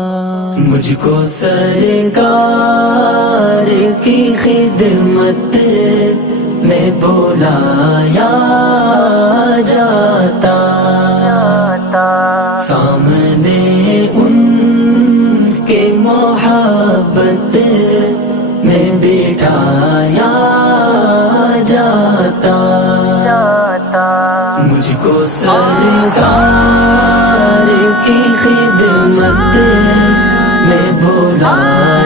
मुझको सरकार की खिदमत में बुलाया जाता, सामने उनके मोहब्बत में बिठाया जाता। मुझको सरकार की खिदमत में बुलाया